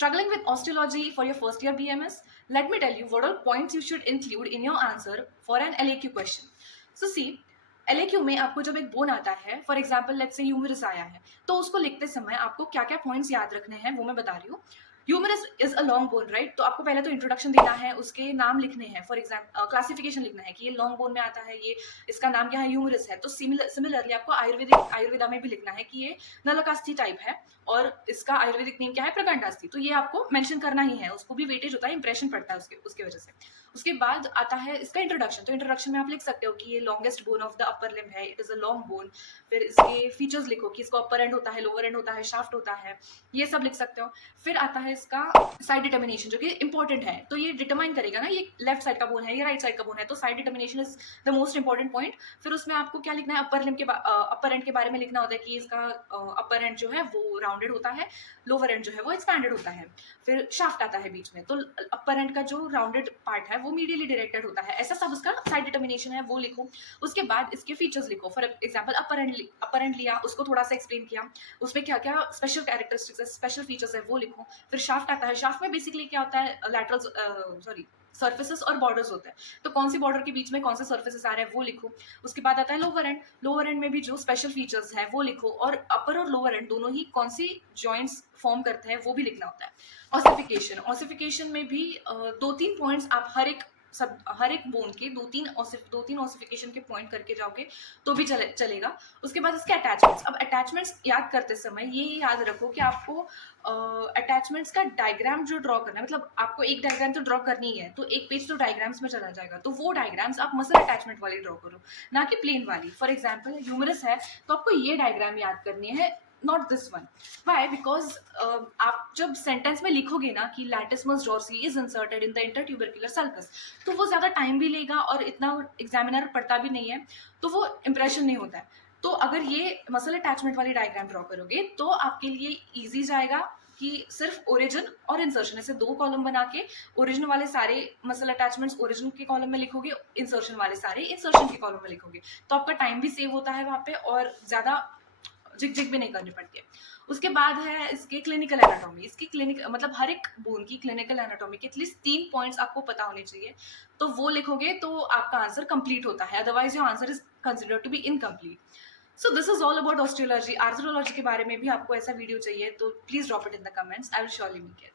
Struggling with osteology for your first year BMS? Let me tell you what all points you should include in your answer for an LAQ question. So see, LAQ में आपको जब एक bone आता है, for example let's say humerus आया है, तो उसको लिखते समय आपको क्या क्या पॉइंट्स याद रखने हैं वो मैं बता रही हूँ. Humerus is a long bone, right? तो आपको पहले तो इंट्रोडक्शन देना है, उसके नाम लिखने हैं, फॉर एग्जाम्पल क्लासिफिकेशन लिखना है कि ये लॉन्ग बोन में आता है, ये इसका नाम क्या है, ह्यूमरस है. तो सिमिलरली आपको आयुर्वेदा में भी लिखना है कि ये नलकास्थी टाइप है और इसका आयुर्वेदिक नेम क्या है, प्रकांडास्थी. तो ये आपको मेंशन करना ही है, उसको भी वेटेज होता है, इंप्रेशन पड़ता है उसके वजह से. उसके बाद आता है इसका इंट्रोडक्शन. तो इंट्रोडक्शन में आप लिख सकते हो कि ये longest bone of the upper limb है, it is a long bone. फिर इसके फीचर्स लिखो कि इसको अपर एंड होता है, लोअर एंड होता है, शाफ्ट होता है, ये सब लिख सकते हो. फिर आता है इसका साइड डिटर्मिनेशन, जो कि इंपॉर्टेंट है. तो ये डिटरमाइन करेगा ना ये लेफ्ट साइड का बोन है, ये राइट साइड का बोन है. तो side determination is the most important point. फिर उसमें आपको क्या लिखना है, अपर लिम्ब के अपर एंड के बारे में लिखना होता है कि इसका अपर एंड जो है वो राउंडेड होता है, लोअर एंड जो है वो एक्सपैंडेड होता है. फिर शाफ्ट आता है बीच में, तो अपर एंड का जो राउंडेड पार्ट है वो मीडियली डायरेक्टेड होता है. ऐसा सब उसका साइड डिटर्मिनेशन है, वो लिखो. उसके बाद इसके फीचर्स लिखो. फॉर एग्जाम्पल अपर एंड लिया, उसको थोड़ा सा एक्सप्लेन किया, उसमें क्या क्या स्पेशल कैरेक्टरिस्टिक्स है, स्पेशल फीचर्स है, वो लिखो. फिर शाफ्ट आता है. शाफ्ट में बेसिकली क्या होता है, लैटरल सर्फेसेस और बॉर्डर्स होते हैं. तो कौन सी बॉर्डर के बीच में कौन से सर्फेसेस आ रहे हैं वो लिखो. उसके बाद आता है लोअर एंड. लोअर एंड में भी जो स्पेशल फीचर्स है वो लिखो, और अपर और लोअर एंड दोनों ही कौन सी जॉइंट्स फॉर्म करते हैं वो भी लिखना होता है. ऑसिफिकेशन में भी 2-3 पॉइंट्स आप हर एक बोन के दो तीन ऑसिफिकेशन के पॉइंट करके जाओगे तो भी चलेगा. उसके बाद इसके अटैचमेंट्स. अब अटैचमेंट्स याद करते समय ये याद रखो कि आपको अटैचमेंट्स का डायग्राम जो ड्रॉ करना है, मतलब आपको एक डायग्राम तो ड्रॉ करनी है, तो एक पेज तो डायग्राम्स में चला जाएगा. तो वो डायग्राम्स आप मसल अटैचमेंट वाली ड्रॉ करो, ना कि प्लेन वाली. फॉर एग्जाम्पल ह्यूमरस है तो आपको ये डायग्राम याद करनी है, not this one. Why? Because आप जब सेंटेंस में लिखोगे ना कि latissimus dorsi is inserted in the intertubercular sulcus, तो वो ज़्यादा टाइम भी लेगा और इतना एग्जामिनर पढ़ता भी नहीं है, तो वो इंप्रेशन नहीं होता है. तो अगर ये मसल अटैचमेंट वाली डायग्राम ड्रॉ करोगे तो आपके लिए ईजी जाएगा कि सिर्फ ओरिजिन और इंसर्शन, ऐसे 2 कॉलम बना के ओरिजिन वाले सारे मसल अटैचमेंट्स ओरिजिन के कॉलम में लिखोगे, इंसर्शन वाले सारे इंसर्शन के कॉलम में लिखोगे, तो आपका टाइम भी सेव होता है वहाँ पे और ज़्यादा झिक भी नहीं करनी पड़ती है. उसके बाद है इसके क्लिनिकल एनाटॉमी. इसकी मतलब हर एक बोन की क्लिनिकल एनाटॉमी के एटलीस्ट 3 पॉइंट्स आपको पता होने चाहिए. तो वो लिखोगे तो आपका आंसर कंप्लीट होता है, otherwise your answer is considered to be incomplete. So this is all about osteology. Arthrology के बारे में भी आपको ऐसा वीडियो चाहिए तो please drop it in the comments, I will surely make it.